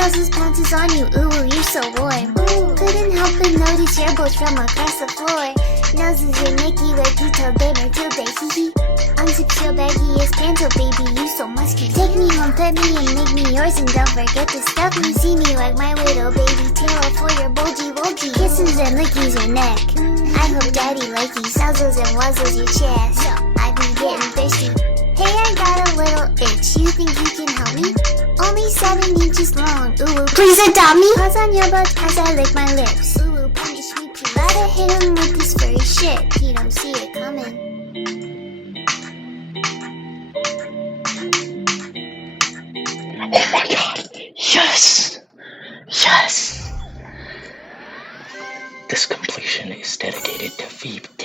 nozzles pounces on you, ooh, you're so warm. Ooh, couldn't help but notice your bulge from across the floor. Noses your Mickey like you told Babe Matilda, hee. Unzip your baggiest pants, oh baby, you so musky. Take me home, pet me, and make me yours, and don't forget to stuff me. See me like my little baby tail for your bulgy. Kisses and lickies your neck. I hope daddy likes you, nuzzles and wuzzles your chest. I've been getting thirsty. Hey, I got a little itch. You think you can help me? Only 7 inches long. Ooh, please adopt me. Pause on your butt as I lick my lips. Ooh, punish me please. Gotta hit him with this furry shit. He don't see it coming. Oh my god. Yes! Yes! This completion is dedicated to Phoebe.